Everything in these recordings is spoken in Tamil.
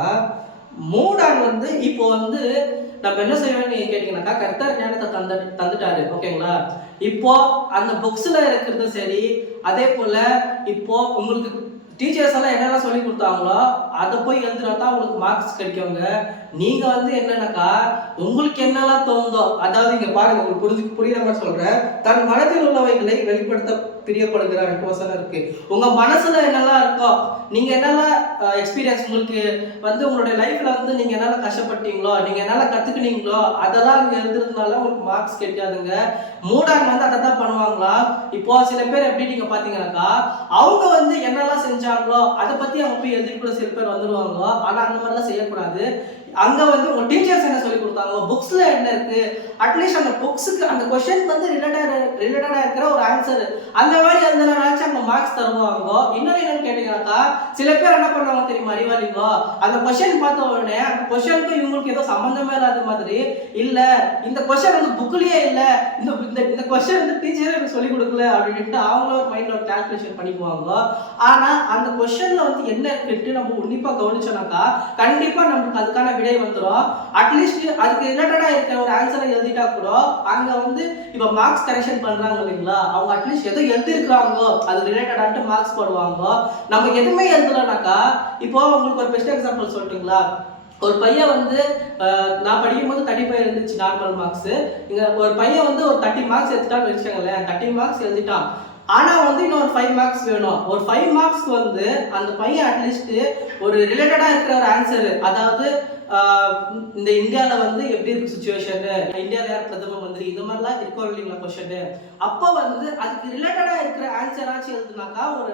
கேட்டீங்கன்னாக்கா, மூடான் வந்து இப்போ வந்து நம்ம என்ன செய்யணும்னு நீங்க கேட்டீங்கன்னாக்கா, கர்த்தர் ஞானத்தை தந்துட்டாரு. ஓகேங்களா? இப்போ அந்த புக்ஸ்ல இருக்கிறது சரி, அதே போல இப்போ உங்களுக்கு டீச்சர்ஸ் எல்லாம் என்னெல்லாம் சொல்லி கொடுத்தாங்களோ அதை போய் எழுதுனா தான் உங்களுக்கு மார்க்ஸ் கிடைக்குங்க. நீங்க வந்து என்னன்னாக்கா உங்களுக்கு என்னெல்லாம் தோணுதோ, அதாவது இங்க பாருங்க, உங்களுக்கு புரியுற மாதிரி சொல்றேன். தன் மனதில் உள்ளவைகளை வெளிப்படுத்த பிரியப்படுகிற 2 வசனம் இருக்கு. உங்க மனசுல என்னெல்லாம் இருக்கோ, நீங்க என்னெல்லாம் எக்ஸ்பீரியன்ஸ் உங்களுக்கு வந்து உங்களுடைய லைஃப்ல வந்து நீங்க என்னெல்லாம் கஷ்டப்பட்டீங்களோ, நீங்க என்னெல்லாம் கத்துக்கினீங்களோ அதெல்லாம் நீங்க எழுதுறதுனால உங்களுக்கு மார்க்ஸ் கிடைக்காதுங்க. மூடான் வந்து அதை தான் பண்ணுவாங்களா. இப்போ சில பேர் எப்படி நீங்க பாத்தீங்கன்னாக்கா, அவங்க வந்து என்னெல்லாம் செஞ்சாங்களோ அதை பத்தி அவங்க போய் எழுதிட்டு கூட சில பேர் வந்துருவாங்க. ஆனா அந்த மாதிரிலாம் செய்யக்கூடாது. அங்க வந்து உங்க டீச்சர்ஸ் என்ன சொல்லி கொடுத்தாங்க, புக்ஸ்ல என்ன இருக்கு, அட்லீஸ்ட் அந்த புக்ஸுக்கு அந்த क्वेश्चन வந்து ரிலேட்டடா இருக்கிற ஒரு ஆன்சர் அந்த மாதிரி எழுதுனாச்சும் அந்த மார்க்ஸ் தருவாங்க. இன்னொரு என்னன்னு கேட்டீங்கன்னாக்கா, சில பேர் என்ன பண்ணுவாங்க தெரியுமா அறிவாளிங்க, அந்த क्वेश्चन பார்த்த உடனே அந்த क्वेश्चनக்கு இவங்களுக்கு ஏதோ சம்பந்தமே இல்லாத மாதிரி, இல்ல இந்த क्वेश्चन வந்து புக்லயே இல்ல, இந்த क्वेश्चन வந்து டீச்சரே எனக்கு சொல்லி கொடுக்கல அப்படின்ட்டு அவங்களோட மைண்ட்ல ஒரு கால்குலேஷன் பண்ணிக்குவாங்க. ஆனா அந்த क्वेश्चनல வந்து என்ன இருக்குன்னு நம்ம உன்னிப்பா கவனிச்சோம்னாக்கா கண்டிப்பா நமக்கு அதுக்கான விடை வந்துடும். அட்லீஸ்ட் அதுக்கு ரிலேட்டடா இருக்கிற ஒரு ஆன்சரை எழுதிட்டா கூட அங்க வந்து இப்ப மார்க்ஸ் கரெக்ஷன் பண்றாங்க இல்லைங்களா, அவங்க அட்லீஸ்ட் எதோ எழுதிருக்காங்களோ அது ரிலேட்டடாட்டு மார்க்ஸ் போடுவாங்க. நம்ம எதுவுமே எழுதலனாக்கா, இப்போ உங்களுக்கு ஒரு பெஸ்ட் எக்ஸாம்பிள் சொல்லட்டுங்களா. ஒரு பையன் வந்து நான் படிக்கும்போது 35 இருந்துச்சு நார்மல் மார்க்ஸ். இங்க ஒரு பையன் வந்து ஒரு 30 மார்க்ஸ் எடுத்துட்டான்னு வச்சுக்கோங்களேன். 30 மார்க்ஸ் எழுதிட்டான். ஆனா வந்து இன்னொரு 5 மார்க்ஸ் வேணும். ஒரு 5 மார்க்ஸ் வந்து அந்த பையன் அட்லீஸ்ட் ஒரு ரிலேட்டடா இருக்கிற ஒரு ஆன்சர், அதாவது இந்த இந்தியால வந்து எப்படி இருக்கு சிச்சுவேஷன், இந்தியால யார் பிரதம மந்திரி, இந்த மாதிரிலாம் இருக்கோ இல்லைங்களா கொஸ்டின். அப்போ வந்து அதுக்கு ரிலேட்டடா இருக்கிற ஆன்சர் ஆச்சு எழுதுனாக்கா, ஒரு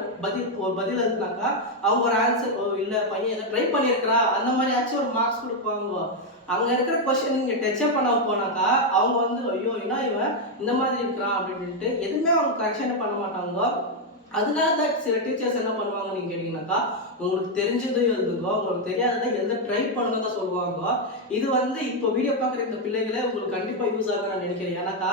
பதில் எழுதுனாக்கா அவங்க ஒரு ஆன்சர், இல்ல பையன் எதை ட்ரை பண்ணியிருக்கிறா அந்த மாதிரி ஆச்சு ஒரு மார்க்ஸ் கொடுப்பாங்க. அங்க இருக்கிற கொஸ்டின் நீங்க டச்சப் பண்ண போனாக்கா அவங்க வந்து ஐயோ என்ன இவன் இந்த மாதிரி இருக்கிறான் அப்படின்ட்டு எதுவுமே அவங்க கரெக்ஷன் பண்ண மாட்டாங்க. அதனால தான் சில டீச்சர்ஸ் என்ன பண்ணுவாங்க நீங்க கேட்டீங்கன்னாக்கா, உங்களுக்கு தெரிஞ்சது எழுதுங்க, உங்களுக்கு தெரியாததை எழுத ட்ரை பண்ணுங்க தான் சொல்லுவாங்க. இது வந்து இப்போ வீடியோ பார்க்குற இந்த பிள்ளைகளே உங்களுக்கு கண்டிப்பாக யூஸ் ஆகும் நான் நினைக்கிறேன். ஏன்னாக்கா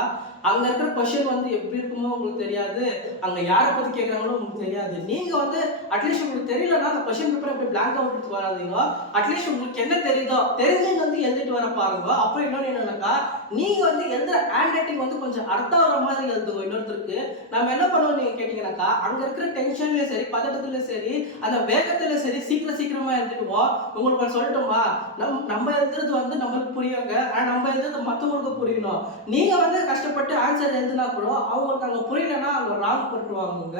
அங்கே இருக்கிற கொஸ்டின் வந்து எப்படி இருக்குமோ உங்களுக்கு தெரியாது, அங்கே யாரை பற்றி கேட்குறாங்களோ உங்களுக்கு தெரியாது. நீங்கள் வந்து அட்லீஸ்ட் உங்களுக்கு தெரியலன்னா அந்த கொஸ்டின் பேப்பரை போய் பிளாங்க் அவுட் வராதீங்க. அட்லீஸ்ட் உங்களுக்கு என்ன தெரியுதோ தெரிஞ்சு வந்து எழுதிட்டு வர பாருங்க. அப்புறம் இன்னொன்று என்னன்னாக்கா, நீங்கள் வந்து எழுதுற ஹேண்ட் ரைட்டிங் வந்து கொஞ்சம் அர்த்தம் வர மாதிரி எழுதுங்க. இன்னொருத்தருக்கு நம்ம என்ன பண்ணுவோம் நீங்கள் கேட்டிங்கன்னாக்கா, அங்கே இருக்கிற டென்ஷன்லேயும் சரி பதட்டத்துலேயும் சரி அந்த வேகத்துல சரி சீக்கிரமா எழுதிடுவோம். உங்களுக்கு சொல்லட்டுமா, நம்ம எழுதுறது வந்து நம்மளுக்கு புரியுங்க, ஆனா நம்ம எழுதுறது மற்றவங்களுக்கு புரியணும். நீங்க வந்து கஷ்டப்பட்டு ஆன்சர் எழுதுனா கூட அவங்களுக்கு அங்க புரியலன்னா அவங்க ராங் போட்டுருவாங்க.